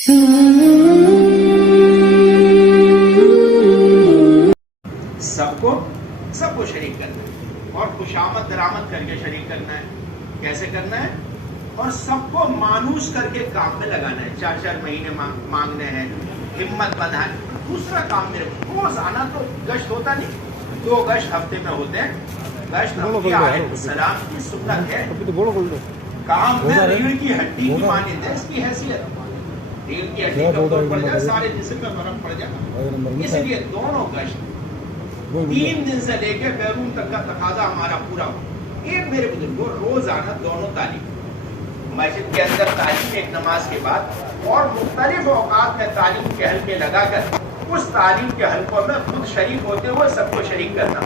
सबको शरीक करना है और खुशामद दरामद करके शरीक करना है। कैसे करना है? और सबको मानूस करके काम में लगाना है। 4-4 महीने मांगने हैं, हिम्मत बंधानी। दूसरा काम मेरे रोज आना तो गश्त होता नहीं, 2 गश्त हफ्ते में होते हैं। गश्त सलाम की सुन्नत है। काम में रीढ़ की हड्डी की मानिंद है इसकी हैसियत। रीढ़ की हड्डी का ऊपर पड़ जाए सारे जिस्म में फर्क पड़ जाएगा। इसलिए दोनों गश्त 3 दिन से लेकर बैरून तक का तकाजा हमारा पूरा हो। एक मेरे बुजुर्गों रोजाना दोनों तालीम, मस्जिद के अंदर तालीम एक नमाज के बाद और मुख्तलिफ औकात में तालीम के हल्के लगाकर उस तालीम के हल्कों में खुद शरीक होते हुए सबको शरीक करना।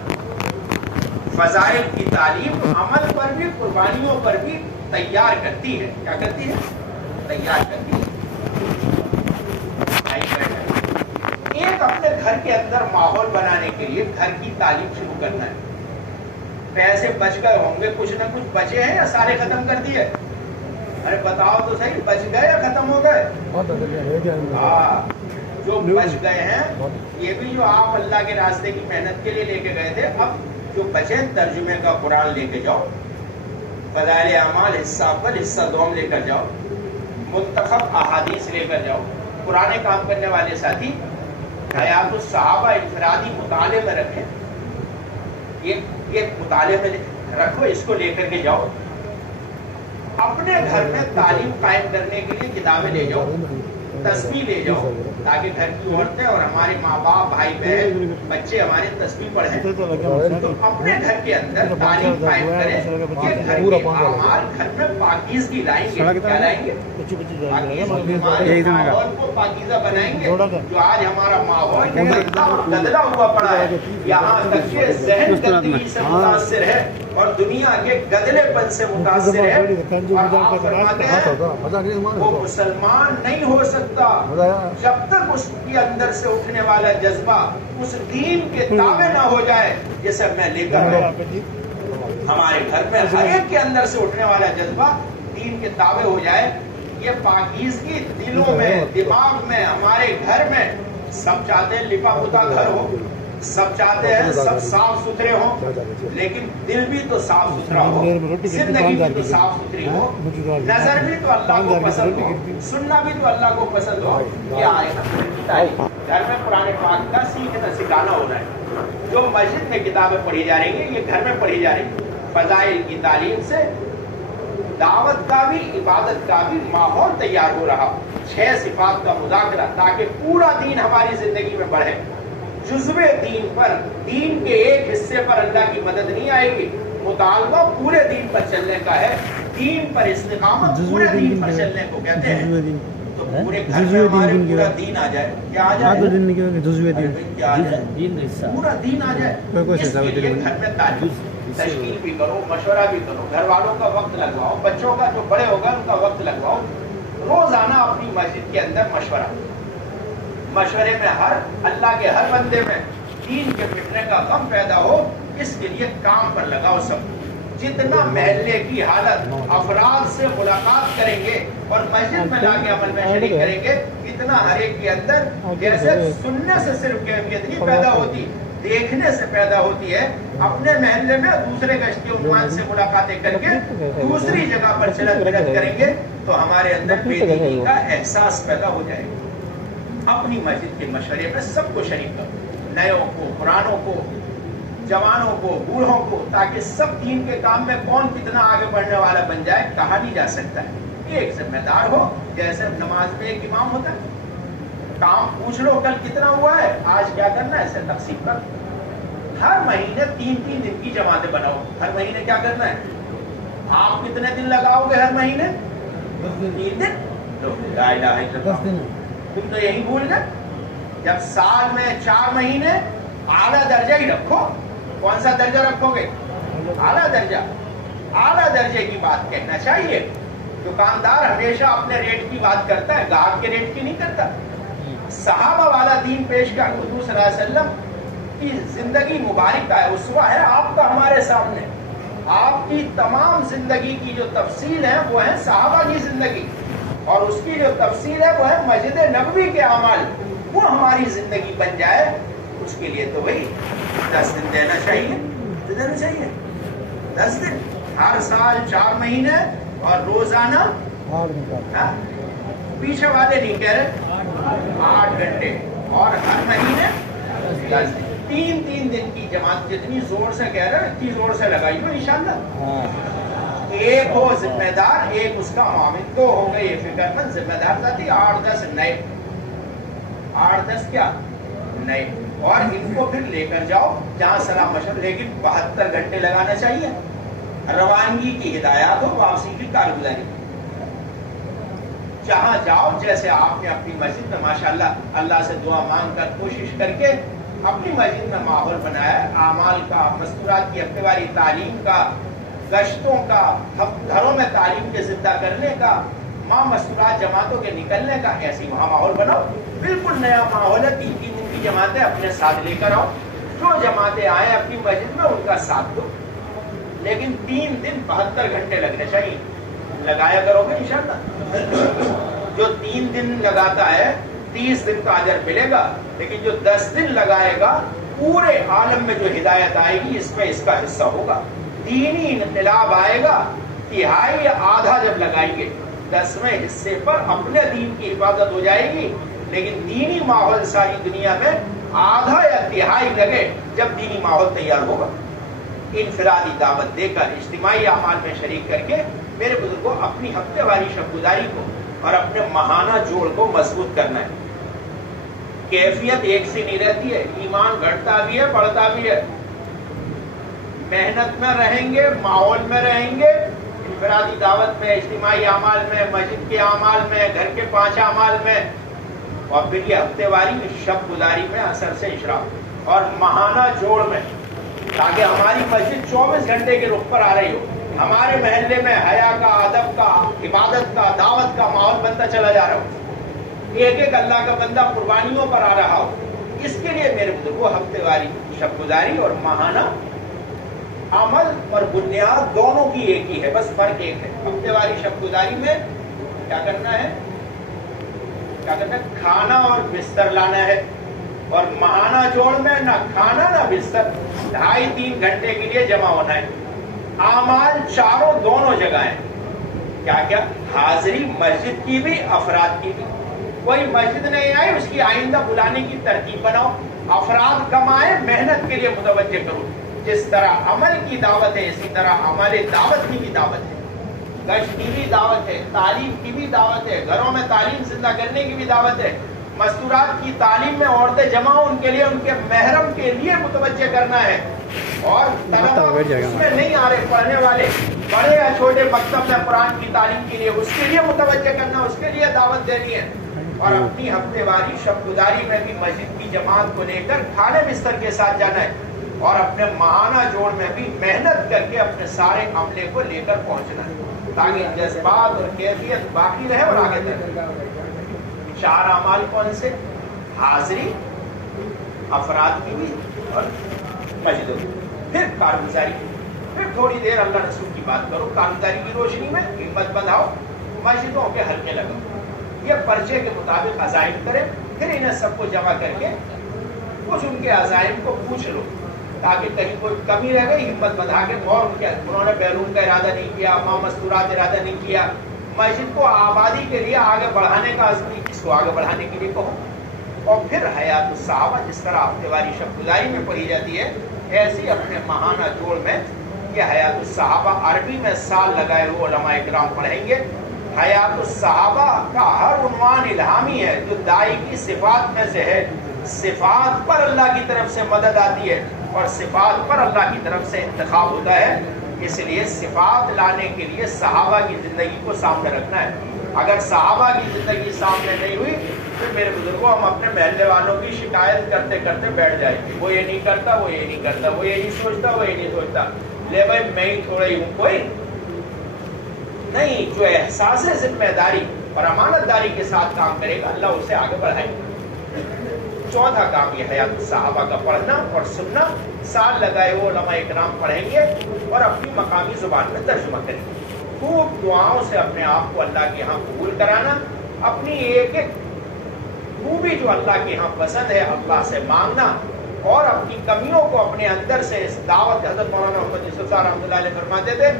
फजाइल की तालीम अमल पर भी, कुर्बानियों पर भी तैयार करती है। क्या करती है? तैयार करती है। एक अपने घर के अंदर माहौल बनाने के लिए घर की तालीम शुरू करना है। पैसे बच गए होंगे, कुछ न कुछ बचे हैं या सारे खत्म कर दिए? अरे बताओ तो सही, बच गए या खत्म हो गए? हाँ, जो बच गए हैं ये भी जो आप अल्लाह के रास्ते की मेहनत के लिए लेके गए थे, अब जो बचे तर्जुमे का कुरान लेके जाओ, फज़ाइल अमाल हिस्सा अव्वल हिस्सा दोम लेकर जाओ, मुंतखब अहादीस लेकर जाओ। पुराने काम करने वाले साथी हयातुस सहाबा इनफरादी मुताले में रखें, एक मुताले में रखो, इसको लेकर के जाओ। अपने घर में तालीम कायम करने के लिए किताबें ले जाओ, तस्बीह ले जाओ, ताकि घर की औरतें और हमारे माँ बाप, भाई बहन, बच्चे हमारे तस्बीह पढ़ें। तो अपने घर के अंदर तालीम कायम करें कि घर के अमाल घर में पाकीज़गी लाएंगे। क्या लाएंगे? माहौल को पाकीज़ा बनाएंगे। जो आज हमारा माहौल गंदा हुआ पड़ा है, यहाँ तक के ज़हन गंदगी से मुतासिर है और दुनिया के गदलेपन से मुतासिर है। और आप फरमाते हैं वो मुसलमान नहीं हो सकता जब तक उसके अंदर से उठने वाला जज्बा उस दीन के ताबे ना हो जाए जैसे मैं लेकर हमारे घर में हर एक के अंदर से उठने वाला जज्बा दीन के ताबे हो जाए। ये पाकीज़गी दिलों में, दिमाग में, हमारे घर में। सब चाहते हैं लिपा पुता घर हो, सब चाहते हैं सब साफ सुथरे हो, लेकिन दिल भी तो साफ सुथरा हो, जिंदगी भी तो साफ सुथरी हो, नजर भी तो अल्लाह को पसंद हो, सुनना भी तो अल्लाह को पसंद हो। क्या आए ना घर में पुराने पाक का सीखना सिखाना हो रहा है। जो मस्जिद में किताबें पढ़ी जा रही है ये घर में पढ़ी जा रही है। फजाइल की तालीम से दावत का भी, इबादत का भी माहौल तैयार हो रहा। 6 सिफात का मुज़ाकरा, ताकि पूरा दीन हमारी जिंदगी में बढ़े। जुज़्वे दीन पर, दीन के एक हिस्से पर अल्लाह की मदद नहीं आएगी। मुतालबा पूरे दीन पर चलने का है। दीन पर इस्तिकामत पूरे दीन पर चलने को कहते हैं। तो पूरे घर में हमारे पूरा दीन आ जाए। क्या आ जाए? क्या आ जाए? पूरा दीन आ जाए। इसके लिए घर में तालीम तश्कील भी करो, मशवरा भी करो, घर वालों का वक्त लगवाओ, बच्चों का जो बड़े होगा उनका वक्त लगवाओ। रोजाना अपनी मस्जिद के अंदर मशवरा, मशवरे में हर अल्लाह के हर बंदे में दीन के मिटने का गम पैदा हो, इसके लिए काम पर लगाओ सब। जितना महल्ले की हालत अफराद से मुलाकात करेंगे और मस्जिद में लाके अमल में शरीक करेंगे, इतना हर एक के अंदर जैसे सुनने से सिर्फ कैफियत नहीं पैदा होती, देखने से पैदा होती है। अपने महल्ले में दूसरे गश्ती उन्वान से मुलाकातें करके दूसरी जगह पर चलत फिरत करेंगे तो हमारे अंदर बेदीनी का एहसास पैदा हो जाएगा। अपनी मस्जिद के मशवरे में सबको शरीक करो, नयों को, पुरानों को, जवानों को, बूढ़ों को, ताकि सब दीन के काम में कौन कितना आगे बढ़ने वाला बन जाए कहा नहीं जा सकता है। एक जिम्मेदार हो, जैसे नमाज में एक इमाम होता है। काम पूछ लो कल कितना हुआ है, आज क्या करना है, इसे तकसीम कर। हर महीने 3-3 दिन की जमातें बनाओ। हर महीने क्या करना है? आप कितने दिन लगाओगे हर महीने? 3 दिन। तो ला इलाहा इल्लल्लाह, तुम तो यही भूल गए। जब साल में 4 महीने आला दर्जा ही रखो। कौन सा दर्जा रखोगे? आला दर्जा। आला दर्जे की बात कहना चाहिए। दुकानदार हमेशा अपने रेट की बात करता है, ग्राहक के रेट की नहीं करता। सहाबा वाला दीन पेश कर, हुजूर सल्लल्लाहु अलैहि वसल्लम की जिंदगी मुबारक है, उसवा है आपका हमारे सामने। आपकी तमाम जिंदगी की जो तफसील है वो है सहाबा की जिंदगी। اور اس کی جو تفصیل ہے وہ ہے مسجد نبوی کے اعمال وہ ہماری زندگی بن جائے، اس کے لیے تو وہی 10 دن دینا چاہیے، دینا چاہیے 10 دن، ہر سال 4 مہینے اور روزانہ 8 گھنٹہ، پیچھے والے نہیں کہہ رہے 8 گھنٹے، اور ہر مہینے 10 دن، 3 دن کی جماعت جتنی زور سے کہہ رہے اتنی زور سے لگائی ہو انشاءاللہ۔ ایک ہو ذمہ دار، ایک اس کا معاون، 2 ہو گئے یہ فکر مند ذمہ دار ذاتی، 8-10 نئے، 8-10 کیا نئے، اور ان کو پھر لے کر جاؤ جہاں صلاح مشورہ، لیکن 72 گھنٹے لگانا چاہیے، روانگی کی ہدایات ہو، واپسی کی کارگزاری، جہاں جاؤ جیسے آپ نے اپنی مسجد میں ماشاءاللہ اللہ سے دعا مانگ کر کوشش کر کے اپنی مسجد میں ماحول بنایا، اعمال کا، مستورات کی ہفتے واری تعلیم کا، گشتوں کا، گھروں میں تعلیم کے زندہ کرنے کا، ماں مستورات جماعتوں کے نکلنے کا، ایسی وہاں ماحول بناؤ، بالکل نیا ماحول ہے، 3 دن کی جماعتیں اپنے ساتھ لے کر آؤ، جو جماعتیں آئیں اپنی مسجد میں ان کا ساتھ دو، لیکن 3 دن 72 گھنٹے لگنے چاہیے، لگایا کرو گے انشاءاللہ۔ جو 3 دن لگاتا ہے 30 دن کا اجر ملے گا، لیکن جو 10 دن لگائے گا پورے عالم میں جو ہدایت آئے گی اس میں اس کا حصہ ہوگا، دینی انقلاب آئے گا، تہائی آدھا جب لگائیں گے 10ویں حصے پر اپنے دین کی حفاظت ہو جائے گی، لیکن دینی ماحول ساری دنیا میں آدھا یا تہائی لگے جب دینی ماحول تیار ہوگا۔ انفرادی دعوت دے کر اجتماعی اعمال میں شریک کر کے میرے بزرگوں اپنی ہفتے واری شب گزاری کو اور اپنے ماہانہ جوڑ کو مضبوط کرنا ہے۔ کیفیت ایک سی نہیں رہتی ہے، ایمان گھٹتا بھی ہے بڑھتا بھی ہے، محنت میں رہیں گے، ماحول میں رہیں گے، انفرادی دعوت میں، اجتماعی اعمال میں، مسجد کے اعمال میں، گھر کے 5 اعمال میں، اور پھر یہ ہفتے واری شب گزاری میں اثر سے اشراق اور ماہانہ جوڑ میں، تاکہ ہماری مسجد 24 گھنٹے کے رخ پر آ رہی ہو، ہمارے محلے میں حیا کا، ادب کا، عبادت کا، دعوت کا ماحول بنتا چلا جا رہا ہو، ایک اللہ کا بندہ قربانیوں پر آ رہا ہو۔ اس کے لیے میرے بزرگوں ہفتے واری شب گزاری اور ماہانہ عمل اور بنیاد دونوں کی ایک ہی ہے، بس فرق ایک ہے۔ ہفتے واری شب گزاری میں کیا کرنا ہے؟ کھانا اور بستر لانا ہے، اور ماہانہ جوڑ میں نہ کھانا نہ بستر، 2.5-3 گھنٹے کے لیے جمع ہونا ہے، اعمال چاروں دونوں جگہ ہیں۔ کیا کیا؟ حاضری مسجد کی بھی، افراد کی بھی، کوئی مسجد نہیں آئی اس کی آئندہ بلانے کی ترتیب بناؤ، افراد کم آئے محنت کے لیے متوجہ کرو، جس طرح عمل کی دعوت ہے اسی طرح عمل دعوت کی بھی دعوت ہے، گشت کی بھی دعوت ہے، تعلیم کی بھی دعوت ہے، گھروں میں تعلیم زندہ کرنے کی بھی دعوت ہے، مستورات کی تعلیم میں عورتیں جمع ہو، ان کے لیے ان کے محرم کے لیے متوجہ کرنا ہے، اور طلبہ اس میں نہیں آ رہے پڑھنے والے بڑے یا چھوٹے مکتب میں قرآن کی تعلیم کے لیے اس کے لیے متوجہ کرنا، اس کے لیے دعوت دینی ہے، اور اپنی ہفتے واری شب گزاری میں بھی مسجد کی جماعت کو لے کر کھانے بستر کے ساتھ جانا ہے، اور اپنے ماہانہ جوڑ میں بھی محنت کر کے اپنے سارے عملے کو لے کر پہنچنا ہے، تاکہ جذبات اور کیفیت باقی رہے اور آگے چلے۔ 4 اعمال کون سے؟ حاضری، افراد کی بھی اور مسجدوں کی، پھر کارگزاری، پھر تھوڑی دیر اللہ رسول کی بات کرو، کارگزاری کی روشنی میں ہمت بندھاؤ، مسجدوں کے حلقے لگاؤ، یہ پرچے کے مطابق عزائم کرے، پھر انہیں سب کو جمع کر کے کچھ ان کے عزائم کو پوچھ لو، تاکہ کہیں کوئی کمی رہ گئی ہمت بندھا کے، اور انہوں نے بیرون کا ارادہ نہیں کیا، ماں مستورات ارادہ نہیں کیا، مسجد کو آبادی کے لیے آگے بڑھانے کا عزم، اس کو آگے بڑھانے کے لیے کہو، اور پھر حیات الصحابہ جس طرح ہفتے واری شب گزاری میں پڑھی جاتی ہے، ایسی اپنے ماہانہ جوڑ میں یہ حیات الصحابہ عربی میں سال لگائے ہوئے علماء اکرام پڑھیں گے۔ حیات الصحابہ کا ہر عنوان الہامی ہے جو داعی کی صفات میں سے ہے، صفات پر اللہ کی طرف سے مدد آتی ہے اور صفات پر اللہ کی طرف سے انتخاب ہوتا ہے، اس لیے صفات لانے کے لیے صحابہ کی زندگی کو سامنے رکھنا ہے۔ اگر صحابہ کی زندگی سامنے نہیں ہوئی تو میرے بزرگوں ہم اپنے محلے والوں کی شکایت کرتے کرتے بیٹھ جائیں گے، وہ یہ نہیں کرتا، وہ یہ نہیں کرتا، وہ یہ نہیں سوچتا، وہ یہ نہیں سوچتا، لے بھائی میں ہی تھوڑا ہی ہوں، کوئی نہیں۔ جو احساس ذمہ داری اور امانت داری کے ساتھ کام کرے گا اللہ اسے آگے بڑھائے گا۔ 4تھا کام یہ حیات الصحابہ کا پڑھنا اور سننا، سال لگائے وہ علماء اکرام پڑھیں گے اور اپنی مقامی زبان میں ترجمہ کریں گے۔ खूब दुआओं से अपने आप को अल्लाह के यहाँ कबूल कराना, अपनी एक एक खूबी जो अल्लाह के यहाँ पसंद है अल्लाह से मांगना, और अपनी कमियों को अपने अंदर से इस दावत, हज़रत मौलाना मोहम्मद यूसुफ साहब रहमतुल्लाह अलैह फरमाते थे,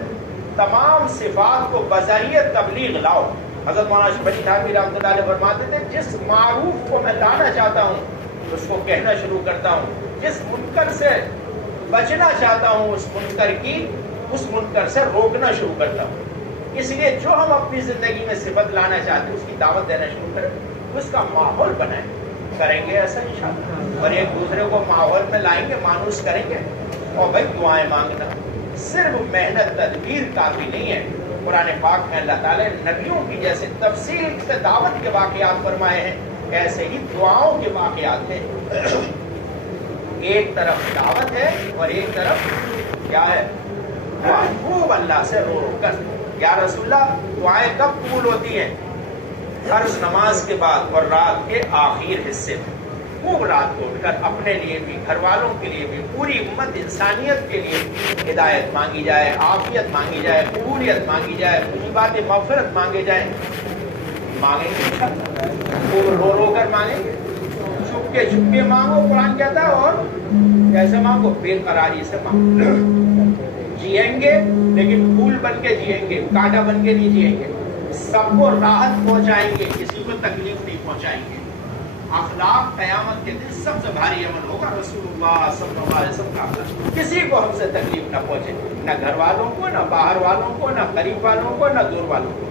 तमाम सिफात को बज़रिए तबलीग लाओ। हज़रत मौलाना शबली थानवी रहमतुल्लाह अलैह फरमाते थे, जिस मारूफ को मैं लाना चाहता हूँ उसको कहना शुरू करता हूँ, जिस मुनकर से बचना चाहता हूँ उस मुनकर से रोकना शुरू करता हूँ। इसलिए जो हम अपनी जिंदगी में सिफत लाना चाहते हैं उसकी दावत देना शुरू करें, उसका माहौल बनाएं, करेंगे ऐसा इंशाअल्लाह, और एक दूसरे को माहौल में लाएंगे, मानूस करेंगे। और भाई दुआएं मांगना सिर्फ मेहनत तदबीर काफी नहीं है। कुरान पाक में अल्लाह ताला ने नबियों की जैसे तफसील से दावत के वाक़यात फरमाए हैं, ऐसे ही दुआओं के वाक़यात हैं। एक तरफ दावत है और एक तरफ क्या है, खूब अल्लाह से रो रो कर, या रसूलल्लाह दुआएं कब कबूल होती हैं? फर्ज नमाज के बाद और रात के आखिर हिस्से में खूब रात को उठकर अपने लिए भी, घर वालों के लिए भी, पूरी उम्मत इंसानियत के लिए हिदायत मांगी जाए, आफियत मांगी जाए, कबूलियत मांगी जाए, मुसीबत मग़फ़िरत मांगे जाए। मांगेंगे खूब रो रो कर मांगेंगे, चुपके चुपके मांगो कुरान कहता है, और कैसे मांगो? बेकरारी से मांगो। जिएंगे लेकिन फूल बन के जिएंगे, कांटा बन के नहीं जिएंगे। सबको राहत पहुंचाएंगे, किसी को तकलीफ नहीं पहुंचाएंगे। अखलाक क़यामत के दिन सबसे भारी अमल होगा रसूलुल्लाह सल्लल्लाहु अलैहि वसल्लम का। किसी को हमसे तकलीफ ना पहुंचे, ना घर वालों को, ना बाहर वालों को, ना करीब वालों को, ना दूर वालों को।